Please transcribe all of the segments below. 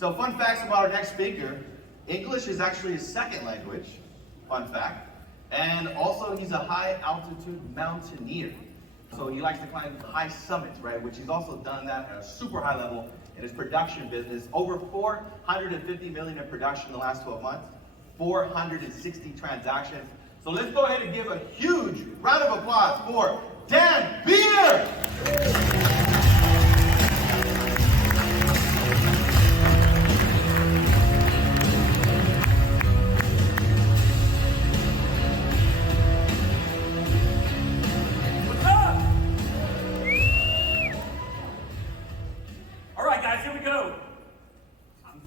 So fun facts about our next speaker. English is actually his second language, fun fact. And also he's a high altitude mountaineer. So he likes to climb high summits, right? Which he's also done that at a super high level in his production business. Over 450 million in production in the last 12 months. 460 transactions. So let's go ahead and give a huge round of applause for Dan Beer!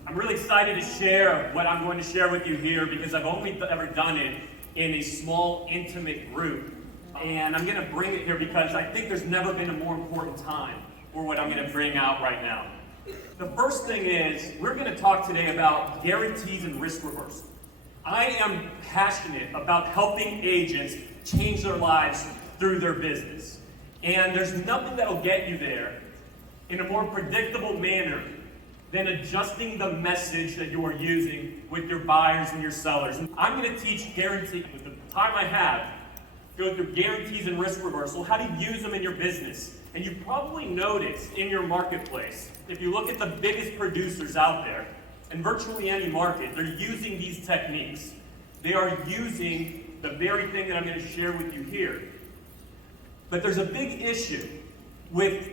I'm really excited to share what I'm going to share with you here because I've only ever done it in a small, intimate group. And I'm going to bring it here because I think there's never been a more important time for what I'm going to bring out right now. The first thing is, we're going to talk today about guarantees and risk reversal. I am passionate about helping agents change their lives through their business. And there's nothing that'll get you there in a more predictable manner than adjusting the message that you are using with your buyers and your sellers. And I'm going to teach guarantees with the time I have, go through guarantees and risk reversal, how to use them in your business. And you probably noticed in your marketplace, if you look at the biggest producers out there, in virtually any market, they're using these techniques. They are using the very thing that I'm going to share with you here. But there's a big issue with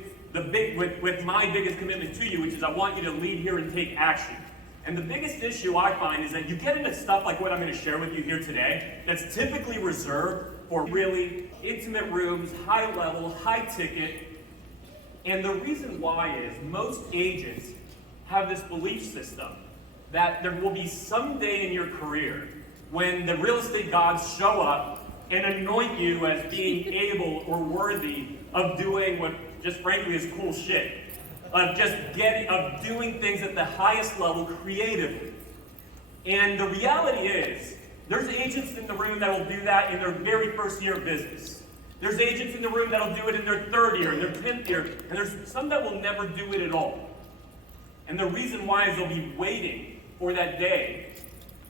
my biggest commitment to you, which is I want you to lead here and take action. And the biggest issue I find is that you get into stuff like what I'm going to share with you here today that's typically reserved for really intimate rooms, high level, high ticket. And the reason why is most agents have this belief system that there will be some day in your career when the real estate gods show up and anoint you as being able or worthy of doing what just frankly is cool shit. Of doing things at the highest level creatively. And the reality is, there's agents in the room that will do that in their very first year of business. There's agents in the room that'll do it in their third year, in their 10th year, and there's some that will never do it at all. And the reason why is they'll be waiting for that day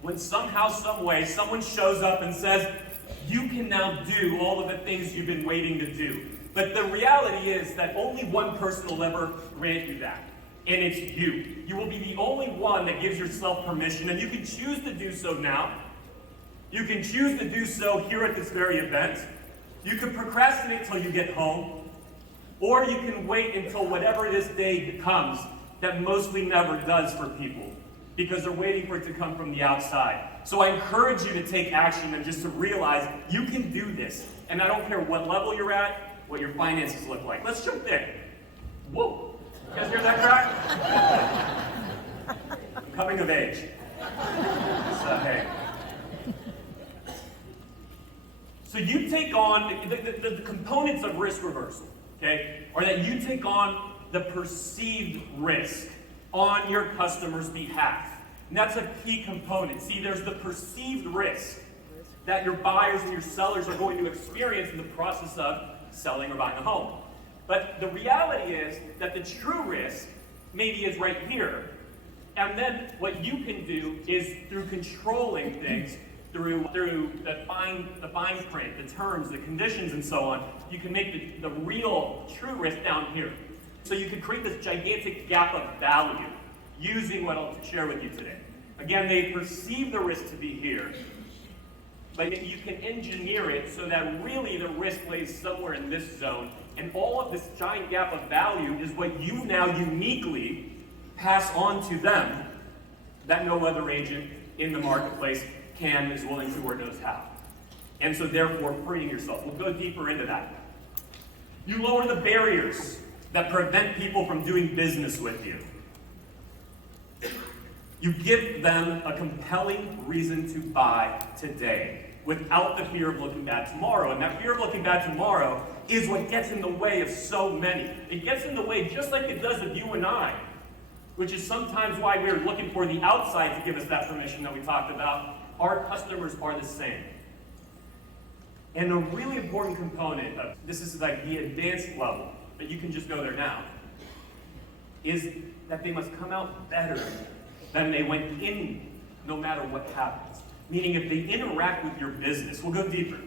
when somehow, some way, someone shows up and says, you can now do all of the things you've been waiting to do. But the reality is that only one person will ever grant you that, and it's you. You will be the only one that gives yourself permission, and you can choose to do so now. You can choose to do so here at this very event. You can procrastinate till you get home, or you can wait until whatever this day comes that mostly never does for people, because they're waiting for it to come from the outside. So I encourage you to take action and just to realize you can do this. And I don't care what level you're at, what your finances look like. Let's jump in. Whoa! You guys hear that cry? Coming of age. So, hey. So you take on, the components of risk reversal, okay, are that you take on the perceived risk on your customer's behalf. And that's a key component. See, there's the perceived risk that your buyers and your sellers are going to experience in the process of selling or buying a home. But the reality is that the true risk maybe is right here. And then what you can do is through controlling things, through the fine print, the terms, the conditions, and so on, you can make the real true risk down here. So you can create this gigantic gap of value using what I'll share with you today. Again, they perceive the risk to be here, but you can engineer it so that really the risk lays somewhere in this zone, and all of this giant gap of value is what you now uniquely pass on to them that no other agent in the marketplace can, is willing to, or knows how. And so therefore freeing yourself. We'll go deeper into that. You lower the barriers that prevent people from doing business with you. You give them a compelling reason to buy today without the fear of looking bad tomorrow. And that fear of looking bad tomorrow is what gets in the way of so many. It gets in the way just like it does of you and I, which is sometimes why we're looking for the outside to give us that permission that we talked about. Our customers are the same. And a really important component of this is like the advanced level, but you can just go there now, is that they must come out better then they went in no matter what happens. Meaning if they interact with your business, we'll go deeper.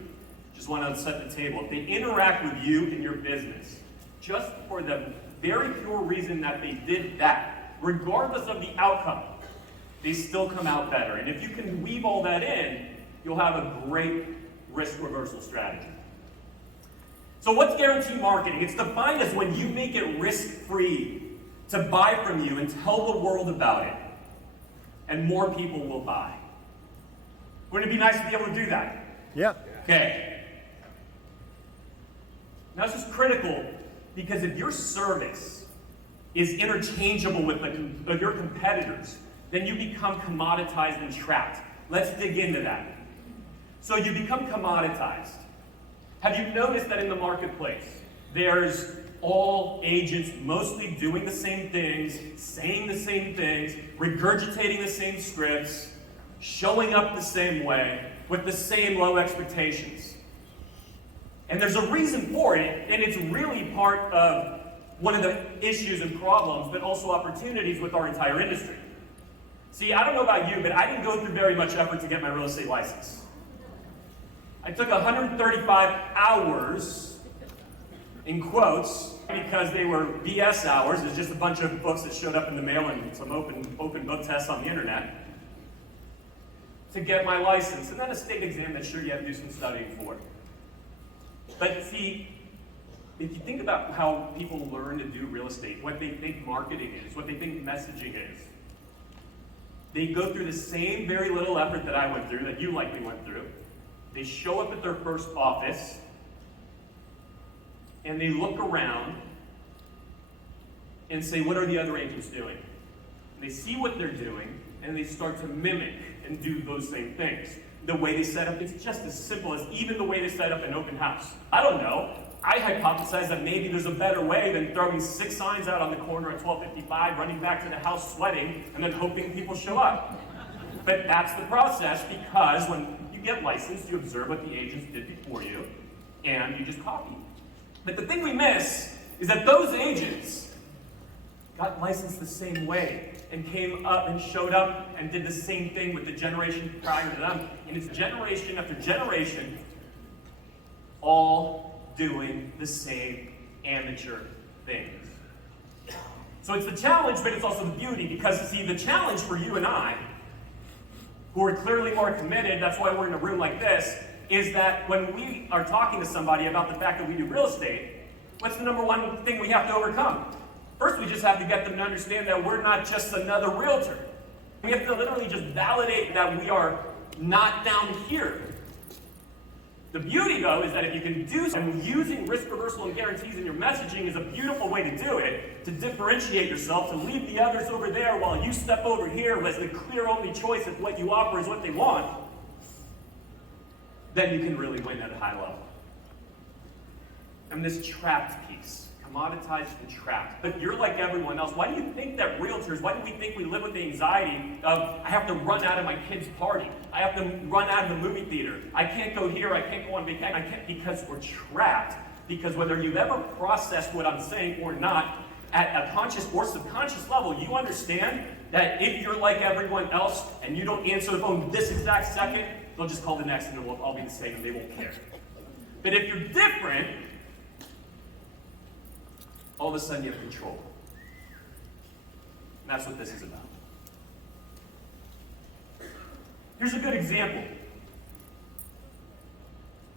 Just want to set the table. If they interact with you and your business, just for the very pure reason that they did that, regardless of the outcome, they still come out better. And if you can weave all that in, you'll have a great risk reversal strategy. So what's guarantee marketing? It's defined as when you make it risk-free to buy from you and tell the world about it, and more people will buy. Wouldn't it be nice to be able to do that? Yeah. Okay. Now this is critical because if your service is interchangeable with your competitors, then you become commoditized and trapped. Let's dig into that. So you become commoditized. Have you noticed that in the marketplace, there's all agents mostly doing the same things, saying the same things, regurgitating the same scripts, showing up the same way, with the same low expectations? And there's a reason for it, and it's really part of one of the issues and problems, but also opportunities with our entire industry. See, I don't know about you, but I didn't go through very much effort to get my real estate license. I took 135 hours, in quotes, because they were BS hours. It's just a bunch of books that showed up in the mail and some open book tests on the internet to get my license, and then a state exam that sure you have to do some studying for. But see, if you think about how people learn to do real estate, what they think marketing is, what they think messaging is, they go through the same very little effort that I went through, that you likely went through. They show up at their first office, and they look around and say, what are the other agents doing? And they see what they're doing, and they start to mimic and do those same things. The way they set up, it's just as simple as even the way they set up an open house. I don't know. I hypothesize that maybe there's a better way than throwing 6 signs out on the corner at 12:55, running back to the house sweating, and then hoping people show up. But that's the process, because when you get licensed, you observe what the agents did before you, and you just copy. But the thing we miss is that those agents got licensed the same way and came up and showed up and did the same thing with the generation prior to them. And it's generation after generation, all doing the same amateur things. So it's the challenge, but it's also the beauty, because see, the challenge for you and I, who are clearly more committed, that's why we're in a room like this, is that when we are talking to somebody about the fact that we do real estate, what's the number one thing we have to overcome? First, we just have to get them to understand that we're not just another realtor. We have to literally just validate that we are not down here. The beauty, though, is that if you can do so, and using risk reversal and guarantees in your messaging is a beautiful way to do it, to differentiate yourself, to leave the others over there while you step over here as the clear only choice if what you offer is what they want, then you can really win at a high level. And this trapped piece, commoditized and trapped. But you're like everyone else. Why do you think that realtors, why do we think we live with the anxiety of, I have to run out of my kid's party, I have to run out of the movie theater, I can't go here, I can't go on vacation, I can't, because we're trapped. Because whether you've ever processed what I'm saying or not, at a conscious or subconscious level, you understand that if you're like everyone else and you don't answer the phone this exact second, they'll just call the next and it'll all be the same and they won't care. But if you're different, all of a sudden you have control. And that's what this is about. Here's a good example.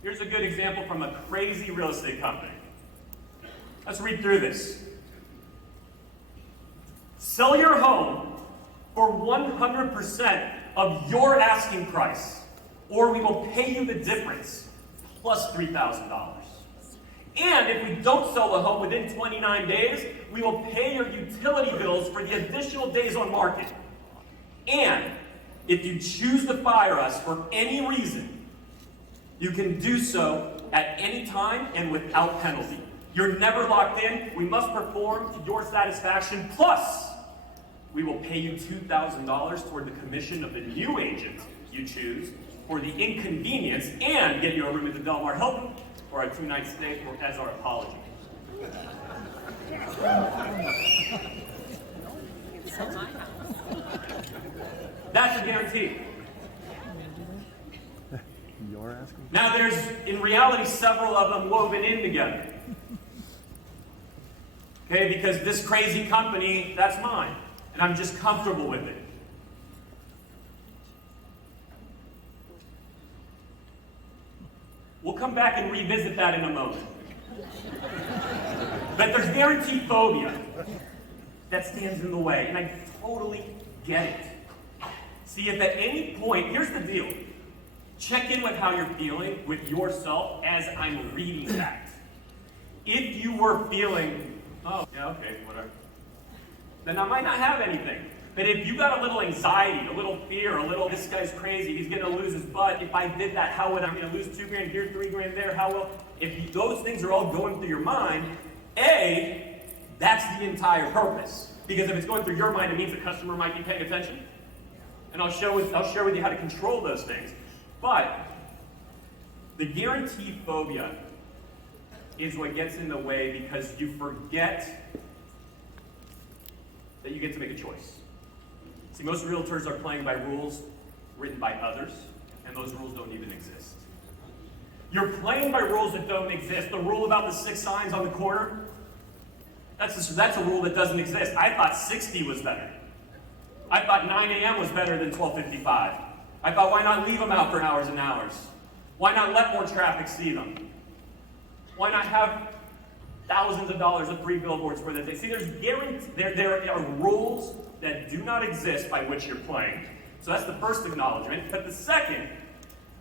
Here's a good example from a crazy real estate company. Let's read through this. Sell your home for 100% of your asking price, or we will pay you the difference, plus $3,000. And if we don't sell the home within 29 days, we will pay your utility bills for the additional days on market. And if you choose to fire us for any reason, you can do so at any time and without penalty. You're never locked in. We must perform to your satisfaction. Plus, we will pay you $2,000 toward the commission of the new agent you choose for the inconvenience, and get you a room at the Del Mar Hilton or a 2-night stay as our apology. It's my house. That's a guarantee. You're asking? Now there's, in reality, several of them woven in together. Okay, because this crazy company, that's mine. And I'm just comfortable with it. We'll come back and revisit that in a moment. But there's guarantee phobia that stands in the way, and I totally get it. See, if at any point, here's the deal. Check in with how you're feeling with yourself as I'm reading that. If you were feeling, oh, yeah, okay, whatever, then I might not have anything. But if you got a little anxiety, a little fear, a little, this guy's crazy, he's gonna lose his butt, if I did that, how would I, I'm gonna lose $2,000 here, $3,000 there, how will, if those things are all going through your mind, A, that's the entire purpose. Because if it's going through your mind, it means the customer might be paying attention. And I'll share with you how to control those things. But the guarantee phobia is what gets in the way because you forget that you get to make a choice. See, most realtors are playing by rules written by others, and those rules don't even exist. You're playing by rules that don't exist. The rule about the 6 signs on the corner, that's a rule that doesn't exist. I thought 60 was better. I thought 9 a.m. was better than 12:55. I thought, why not leave them out for hours and hours? Why not let more traffic see them? Why not have thousands of dollars of free billboards for this? See, there are rules that do not exist by which you're playing. So that's the first acknowledgement. But the second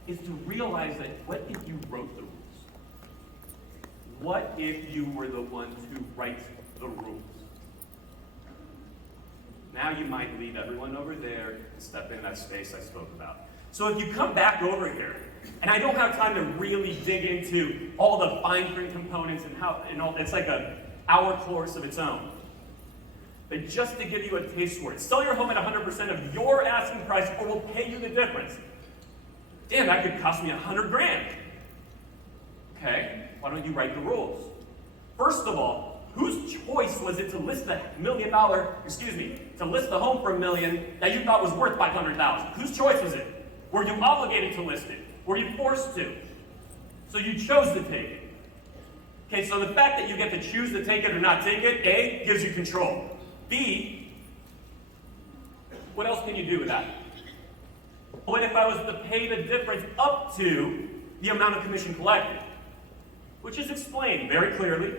is to realize that what if you wrote the rules? What if you were the one to write the rules? Now you might leave everyone over there and step in that space I spoke about. So if you come back over here, and I don't have time to really dig into all the fine print components and how, it's like an hour course of its own. But just to give you a taste for it, sell your home at 100% of your asking price or we'll pay you the difference. Damn, that could cost me $100,000. Okay, why don't you write the rules? First of all, whose choice was it to list the to list the home for $1 million that you thought was worth $500,000? Whose choice was it? Were you obligated to list it? Were you forced to? So you chose to take it. Okay, so the fact that you get to choose to take it or not take it, A, gives you control. B, what else can you do with that? What if I was to pay the difference up to the amount of commission collected? Which is explained very clearly.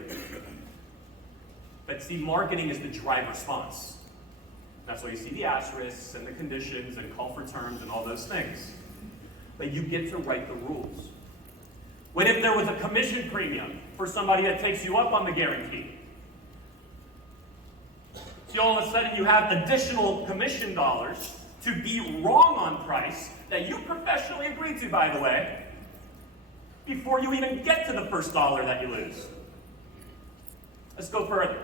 But see, marketing is the drive response. That's why you see the asterisks and the conditions and call for terms and all those things. But you get to write the rules. What if there was a commission premium for somebody that takes you up on the guarantee? See, all of a sudden you have additional commission dollars to be wrong on price that you professionally agreed to, by the way, before you even get to the first dollar that you lose. Let's go further.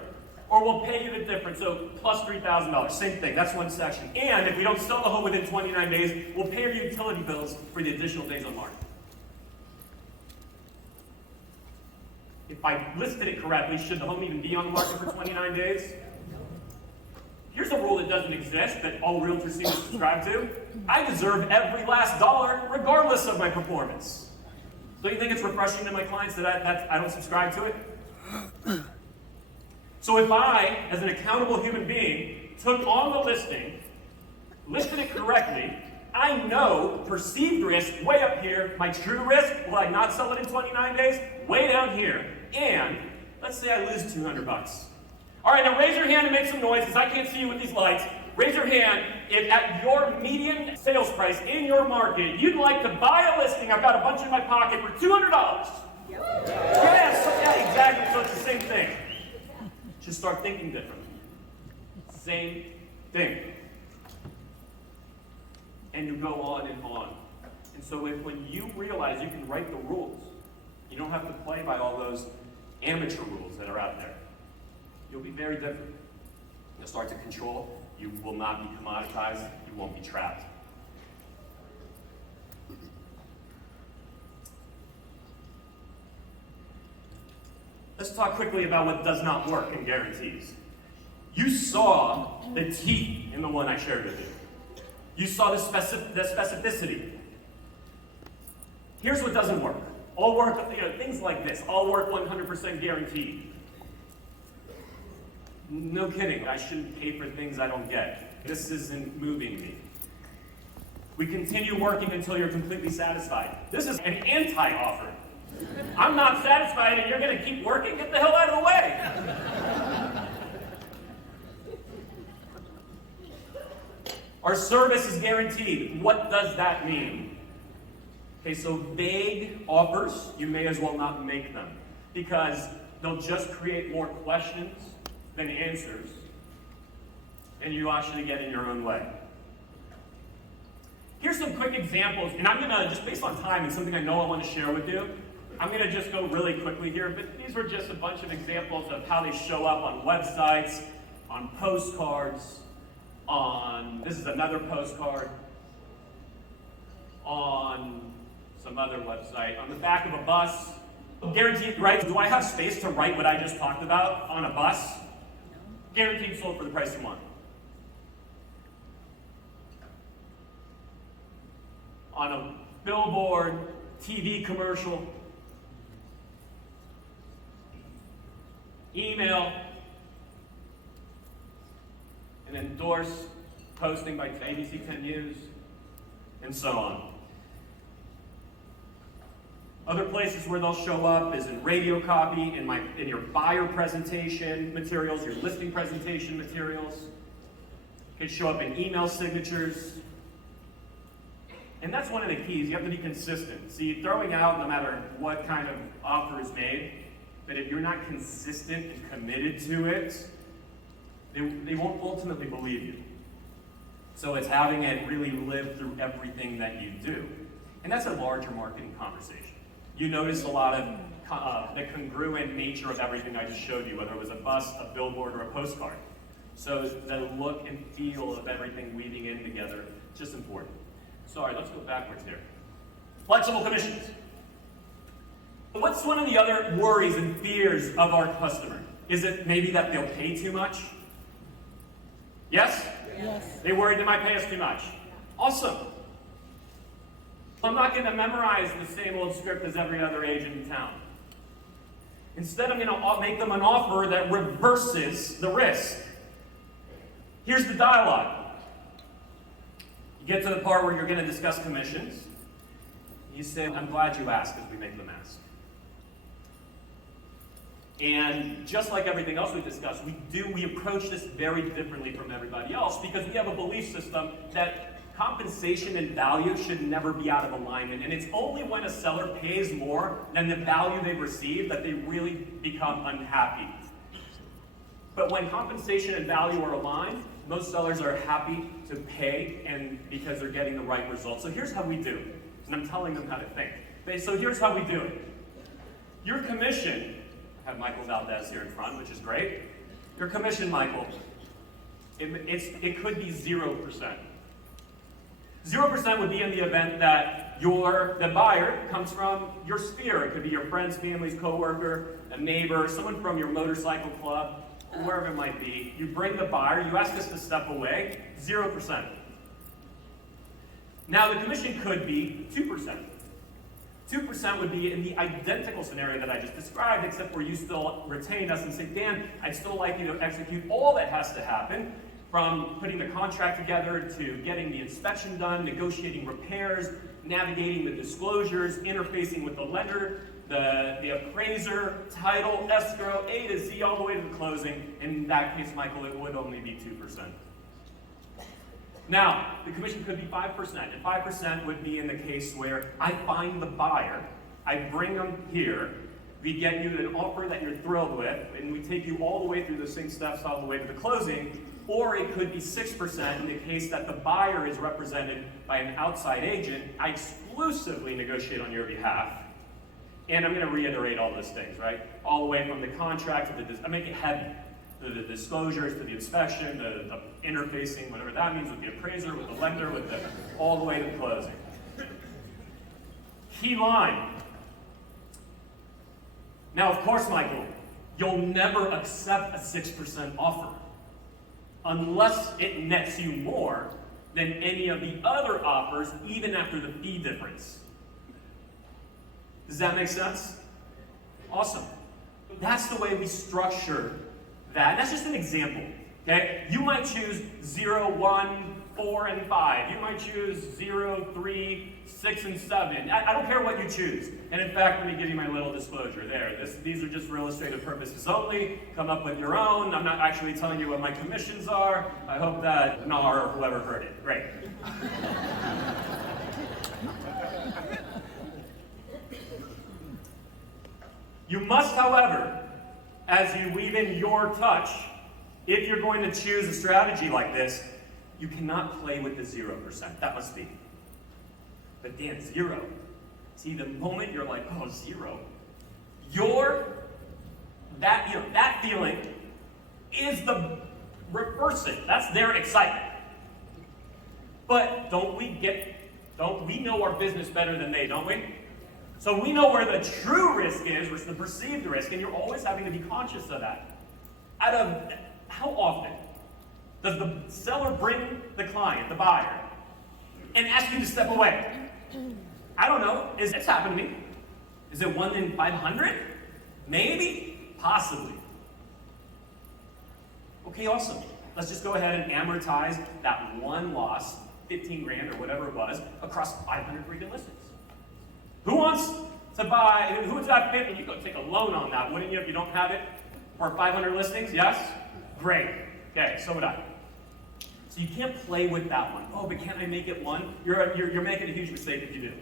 Or we'll pay you the difference, so plus $3,000, same thing, that's one section. And if we don't sell the home within 29 days, we'll pay your utility bills for the additional days on market. If I listed it correctly, should the home even be on the market for 29 days? Here's a rule that doesn't exist that all realtors seem to subscribe to. I deserve every last dollar regardless of my performance. Don't you think it's refreshing to my clients that I don't subscribe to it? So if I, as an accountable human being, took on the listing, listed it correctly, I know perceived risk way up here, my true risk, will I not sell it in 29 days? Way down here. And let's say I lose $200. All right, now raise your hand and make some noise because I can't see you with these lights. Raise your hand if at your median sales price in your market, you'd like to buy a listing, I've got a bunch in my pocket, for $200. Yeah, exactly, so it's the same thing. Just start thinking differently. Same thing. And you go on and on. And so when you realize you can write the rules, you don't have to play by all those amateur rules that are out there. You'll be very different. You'll start to control. You will not be commoditized. You won't be trapped. Let's talk quickly about what does not work in guarantees. You saw the teeth in the one I shared with you. You saw the specificity. Here's what doesn't work. All work, things like this, all work 100% guaranteed. No kidding, I shouldn't pay for things I don't get. This isn't moving me. We continue working until you're completely satisfied. This is an anti-offer. I'm not satisfied and you're going to keep working? Get the hell out of the way. Our service is guaranteed. What does that mean? Okay, so vague offers, you may as well not make them because they'll just create more questions than answers, and you actually get in your own way. Here's some quick examples, and I'm gonna, just based on time and something I know I want to share with you, I'm gonna just go really quickly here, but these were just a bunch of examples of how they show up on websites, on postcards, this is another postcard, on some other website, on the back of a bus. Guaranteed, right? Do I have space to write what I just talked about on a bus? Guaranteed sold for the price you want. On a billboard, TV commercial, email, an endorsed posting by ABC 10 News, and so on. Other places where they'll show up is in radio copy, in your buyer presentation materials, your listing presentation materials. It can show up in email signatures. And that's one of the keys. You have to be consistent. See, throwing out no matter what kind of offer is made, but if you're not consistent and committed to it, they won't ultimately believe you. So it's having it really live through everything that you do. And that's a larger marketing conversation. You notice a lot of the congruent nature of everything I just showed you, whether it was a bus, a billboard, or a postcard. So the look and feel of everything weaving in together, just important. Sorry, let's go backwards here. Flexible commissions. What's one of the other worries and fears of our customer? Is it maybe that they'll pay too much? Yes? Yes. They worried they might pay us too much. Awesome. I'm not going to memorize the same old script as every other agent in town. Instead, I'm going to make them an offer that reverses the risk. Here's the dialogue. You get to the part where you're going to discuss commissions. You say, I'm glad you asked, because we make them ask. And just like everything else we discussed, we approach this very differently from everybody else because we have a belief system that compensation and value should never be out of alignment. And it's only when a seller pays more than the value they receive that they really become unhappy. But when compensation and value are aligned, most sellers are happy to pay and because they're getting the right results. So here's how we do it. And I'm telling them how to think. So here's how we do it. Your commission, I have Michael Valdez here in front, which is great. Your commission, Michael, it could be 0%. 0% would be in the event that the buyer comes from your sphere. It could be your friends, families, coworker, a neighbor, someone from your motorcycle club, wherever it might be. You bring the buyer, you ask us to step away, 0%. Now the commission could be 2%. 2% would be in the identical scenario that I just described, except where you still retain us and say, Dan, I'd still like you to execute all that has to happen, from putting the contract together to getting the inspection done, negotiating repairs, navigating the disclosures, interfacing with the lender, the appraiser, title, escrow, A to Z, all the way to the closing. In that case, Michael, it would only be 2%. Now, the commission could be 5%, and 5% would be in the case where I find the buyer, I bring them here, we get you an offer that you're thrilled with, and we take you all the way through the same steps all the way to the closing, or it could be 6% in the case that the buyer is represented by an outside agent. I exclusively negotiate on your behalf, and I'm going to reiterate all those things, right? All the way from the contract to I make it heavy. The disclosures, to the inspection, the interfacing, whatever that means, with the appraiser, with the lender, all the way to the closing. Key line. Now, of course, Michael, you'll never accept a 6% offer unless it nets you more than any of the other offers, even after the fee difference. Does that make sense? Awesome. That's the way we structure that. That's just an example. Okay? You might choose 0, 1, 4, and 5. You might choose 0, 3, 6, and 7. I don't care what you choose. And in fact, let me give you my little disclosure there. These are just for illustrative purposes only. Come up with your own. I'm not actually telling you what my commissions are. I hope that NAR or whoever heard it. Great. You must, however, as you weave in your touch, if you're going to choose a strategy like this, you cannot play with the 0%. That must be. But Dan, 0. See, the moment you're like, oh, 0, that feeling is the reversing. That's their excitement. But don't we know our business better than they, don't we? So we know where the true risk is, versus the perceived risk, and you're always having to be conscious of that. How often does the seller bring the client, the buyer, and ask you to step away? I don't know. It's happened to me. Is it 1 in 500? Maybe? Possibly. Okay, awesome. Let's just go ahead and amortize that one loss, 15 grand or whatever it was, across 500 freaking listings. Who wants to buy, who's got 50? You go take a loan on that, wouldn't you, if you don't have it for 500 listings? Yes? Great. Okay, so would I. So you can't play with that one. Oh, but can't I make it 1? You're making a huge mistake if you do.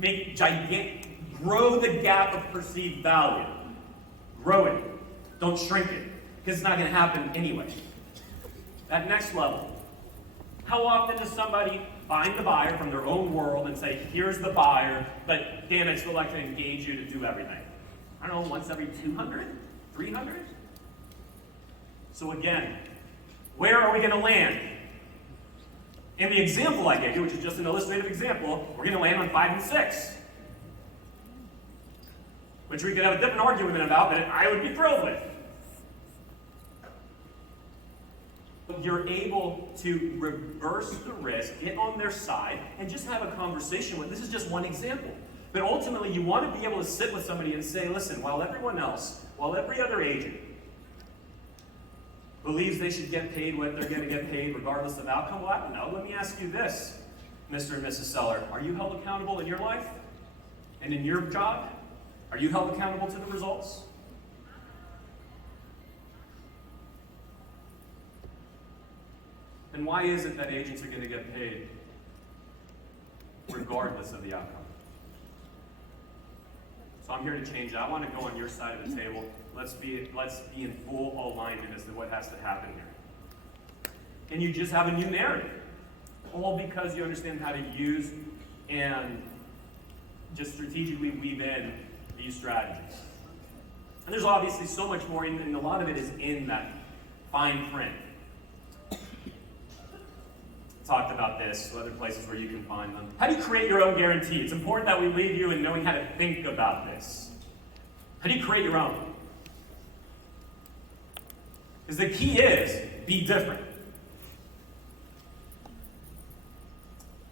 Make it gigantic. Grow the gap of perceived value. Grow it. Don't shrink it, because it's not going to happen anyway. That next level. How often does somebody find the buyer from their own world and say, here's the buyer, but damn, I'd still like to engage you to do everything? I don't know, once every 200? 300? So again, where are we going to land? In the example I gave you, which is just an illustrative example, we're going to land on 5 and 6. Which we could have a different argument about, but I would be thrilled with. You're able to reverse the risk, get on their side, and just have a conversation with. This is just one example. But ultimately, you want to be able to sit with somebody and say, listen, while every other agent believes they should get paid what they're going to get paid regardless of outcome, well, I don't know. Let me ask you this, Mr. and Mrs. Seller. Are you held accountable in your life and in your job? Are you held accountable to the results? And why is it that agents are going to get paid regardless of the outcome? So I'm here to change that. I want to go on your side of the table. Let's be in full alignment as to what has to happen here. And you just have a new narrative. All because you understand how to use and just strategically weave in these strategies. And there's obviously so much more, and a lot of it is in that fine print. Talked about this, other places where you can find them. How do you create your own guarantee? It's important that we leave you in knowing how to think about this. How do you create your own? Because the key is, be different.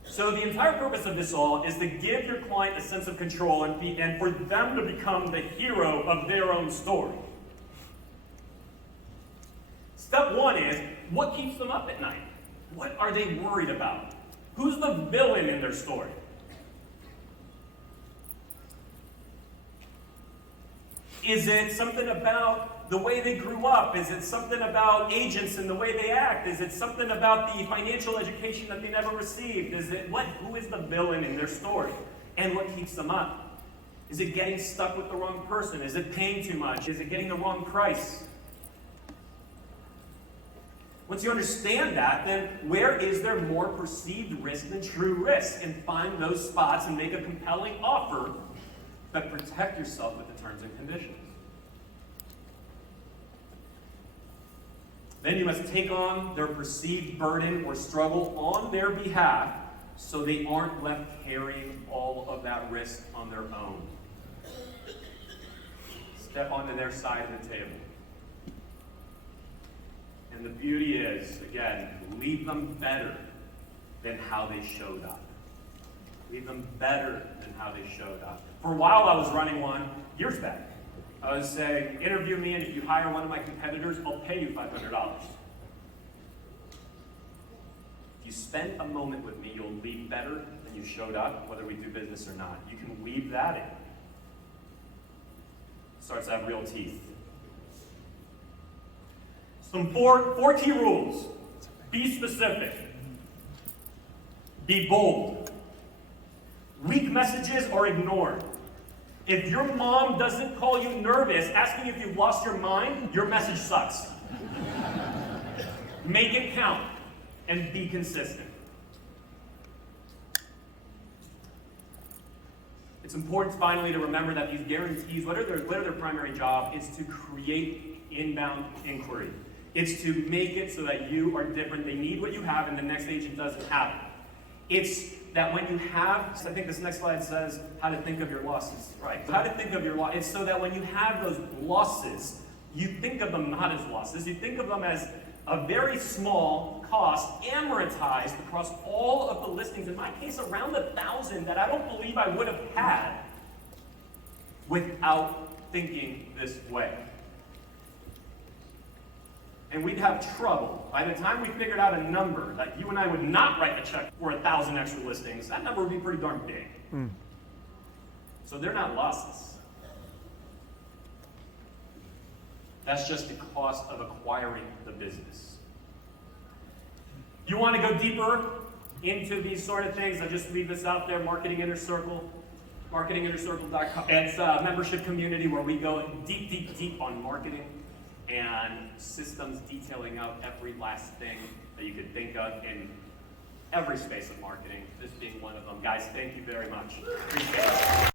So the entire purpose of this all is to give your client a sense of control and for them to become the hero of their own story. Step 1 is, what keeps them up at night? What are they worried about? Who's the villain in their story? Is it something about the way they grew up? Is it something about agents and the way they act? Is it something about the financial education that they never received? Who is the villain in their story? And what keeps them up? Is it getting stuck with the wrong person? Is it paying too much? Is it getting the wrong price? Once you understand that, then where is there more perceived risk than true risk? And find those spots and make a compelling offer, but protect yourself with the terms and conditions. Then you must take on their perceived burden or struggle on their behalf so they aren't left carrying all of that risk on their own. Step onto their side of the table. And the beauty is, again, leave them better than how they showed up. Leave them better than how they showed up. For a while, I was running one years back. I was saying, interview me, and if you hire one of my competitors, I'll pay you $500. If you spend a moment with me, you'll leave better than you showed up, whether we do business or not. You can weave that in. Starts to have real teeth. Some four key rules. Be specific. Be bold. Weak messages are ignored. If your mom doesn't call you nervous, asking if you've lost your mind, your message sucks. Make it count and be consistent. It's important finally to remember that these guarantees, what are their primary job, is to create inbound inquiry. It's to make it so that you are different. They need what you have and the next agent doesn't have it. It's that when you have, I think this next slide says how to think of your losses, right? How to think of your losses. It's so that when you have those losses, you think of them not as losses. You think of them as a very small cost amortized across all of the listings. In my case, around 1,000 that I don't believe I would have had without thinking this way. And we'd have trouble. By the time we figured out a number that you and I would not write a check for 1,000 extra listings, that number would be pretty darn big. So they're not losses. That's just the cost of acquiring the business. You want to go deeper into these sort of things? I'll just leave this out there, Marketing Inner Circle, marketinginnercircle.com. It's a membership community where we go deep, deep, deep on marketing and systems detailing out every last thing that you could think of in every space of marketing, this being one of them. Guys, thank you very much. Appreciate it.